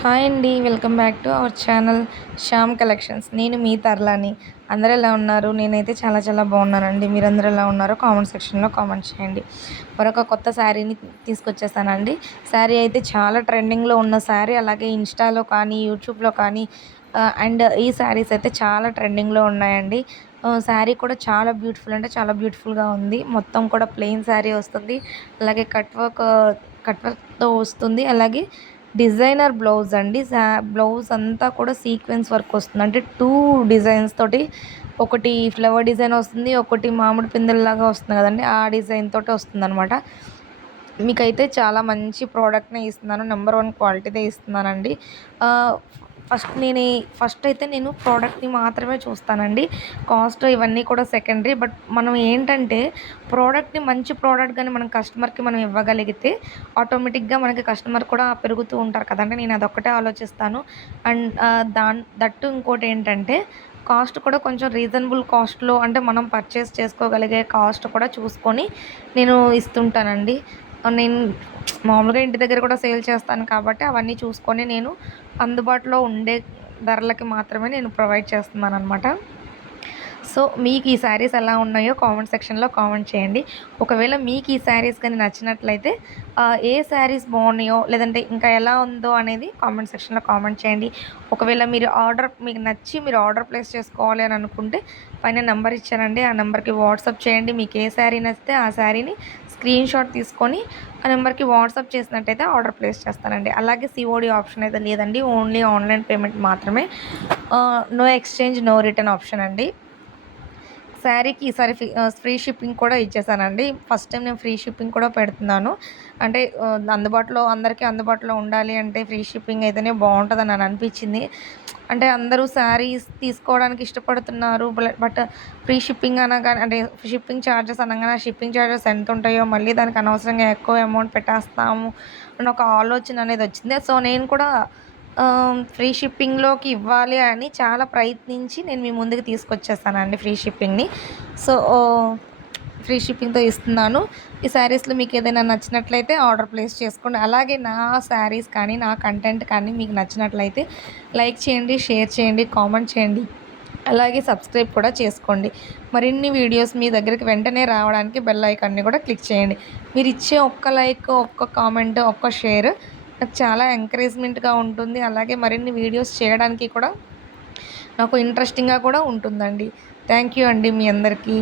Hi అండి. Welcome back to our channel Shyam collections. నేను మీ తర్లాని. అందరూ ఎలా ఉన్నారు? నేనైతే చాలా చాలా బాగున్నానండి. మీరందరూ ఎలా ఉన్నారో కామెంట్ సెక్షన్‌లో కామెంట్ చేయండి. మరొక కొత్త శారీని తీసుకొచ్చేసానండి. శారీ అయితే చాలా ట్రెండింగ్‌లో ఉన్న శారీ. అలాగే ఇన్‌స్టాలో కానీ, యూట్యూబ్‌లో కానీ అండ్ ఈ శారీస్ అయితే చాలా ట్రెండింగ్‌లో ఉన్నాయండి. శారీ కూడా చాలా బ్యూటిఫుల్ అంటే చాలా బ్యూటిఫుల్‌గా ఉంది. మొత్తం కూడా ప్లెయిన్ శారీ వస్తుంది. అలాగే కట్ వర్క్‌తో వస్తుంది. అలాగే డిజైనర్ బ్లౌజ్ అండి. బ్లౌజ్ అంతా కూడా సీక్వెన్స్ వర్క్ వస్తుంది. అంటే 2 డిజైన్స్ తోటి ఒకటి ఫ్లవర్ డిజైన్ వస్తుంది. ఒకటి మామిడి పిందెల్లాగా వస్తుంది కదండీ! ఆ డిజైన్ తోటి వస్తుందనమాట. మీకైతే చాలా మంచి ప్రోడక్ట్‌నే ఇస్తున్నాను. నంబర్ 1 క్వాలిటీదే ఇస్తున్నానండి. ఆహ్, ఫస్ట్ అయితే నేను ప్రోడక్ట్‌ని మాత్రమే చూస్తానండి. కాస్ట్ ఇవన్నీ కూడా సెకండరీ. బట్ మనం ఏంటంటే ప్రోడక్ట్‌ని మంచి ప్రోడక్ట్ గాని మనం కస్టమర్‌కి మనం ఇవ్వగలిగితే ఆటోమేటిక్‌గా మనకి కస్టమర్ కూడా పెరుగుతూ ఉంటారు కదండీ! నేను అదొక్కటే ఆలోచిస్తాను. అండ్ దట్టు ఇంకోటేంటంటే కాస్ట్ కూడా కొంచెం రీజనబుల్ కాస్ట్‌లో అంటే మనం పర్చేస్ చేసుకోగలిగే కాస్ట్ కూడా చూసుకొని నేను ఇస్తుంటానండి. నేను మామూలుగా ఇంటి దగ్గర కూడా సేల్ చేస్తాను కాబట్టి అవన్నీ చూసుకొని నేను అందుబాటులో ఉండే ధరలకి మాత్రమే నేను ప్రొవైడ్ చేస్తున్నాననమాట. సో, మీకు ఈ శారీస్ ఎలా ఉన్నాయో కామెంట్ సెక్షన్‌లో కామెంట్ చేయండి. ఒకవేళ మీకు ఈ శారీస్ గాని నచ్చినట్లయితే ఏ శారీస్ బాగున్నాయో లేదంటే ఇంకా ఎలా ఉందో అనేది కామెంట్ సెక్షన్‌లో కామెంట్ చేయండి. ఒకవేళ మీకు నచ్చి మీరు ఆర్డర్ ప్లేస్ చేసుకోవాలి అని అనుకుంటే పైన నంబర్ ఇచ్చానండి. ఆ నంబర్‌కి వాట్సాప్ చేయండి. మీకు ఏ శారీ నచ్చితే ఆ శారీని స్క్రీన్‌షాట్ తీసుకొని ఆ నంబర్‌కి వాట్సాప్ చేసినట్టయితే ఆర్డర్ ప్లేస్ చేస్తానండి. అలాగే సీఓడీ ఆప్షన్ అయితే లేదండి. ఓన్లీ ఆన్‌లైన్ పేమెంట్ మాత్రమే. No exchange, no return option అండి. శారీకి ఈసారి ఫ్రీ షిప్పింగ్ కూడా ఇచ్చేసానండి. ఫస్ట్ టైం నేను ఫ్రీ షిప్పింగ్ కూడా పెడుతున్నాను. అంటే అందరికీ అందుబాటులో ఉండాలి అంటే ఫ్రీ షిప్పింగ్ అయితేనే బావుంటదని అని అనిపించింది. అంటే అందరూ శారీస్ తీసుకోవడానికి ఇష్టపడుతున్నారు. బట్ ఫ్రీ షిప్పింగ్ అనగానే అంటే షిప్పింగ్ చార్జెస్ అనంగానే ఆ షిప్పింగ్ చార్జెస్ ఎంతుంటాయో మళ్ళీ దానికి అనవసరంగా ఎక్కువ అమౌంట్ పెట్టేస్తాము అని ఒక ఆలోచన అనేది వచ్చింది. సో, నేను కూడా ఫ్రీ షిప్పింగ్‌లోకి ఇవ్వాలి అని చాలా ప్రయత్నించి నేను మీ ముందుకు తీసుకొచ్చేసానండి ఫ్రీ షిప్పింగ్‌ని. సో, ఫ్రీ షిప్పింగ్‌తో ఇస్తున్నాను. ఈ శారీస్‌లో మీకేదైనా నచ్చినట్లయితే ఆర్డర్ ప్లేస్ చేసుకోండి. అలాగే నా శారీస్ కానీ, నా కంటెంట్ కానీ మీకు నచ్చినట్లయితే లైక్ చేయండి, షేర్ చేయండి, కామెంట్ చేయండి. అలాగే సబ్స్క్రైబ్ కూడా చేసుకోండి. మరిన్ని వీడియోస్ మీ దగ్గరికి వెంటనే రావడానికి బెల్ ఐకాన్‌ని కూడా క్లిక్ చేయండి. మీరిచ్చే ఒక్క లైక్, ఒక్క కామెంట్, ఒక్క షేర్ నాకు చాలా ఎంకరేజ్‌మెంట్‌గా ఉంటుంది. అలాగే మరిన్ని వీడియోస్ చేయడానికి కూడా నాకు ఇంట్రెస్టింగ్‌గా కూడా ఉంటుందండి. థ్యాంక్ యూ అండి మీ అందరికీ.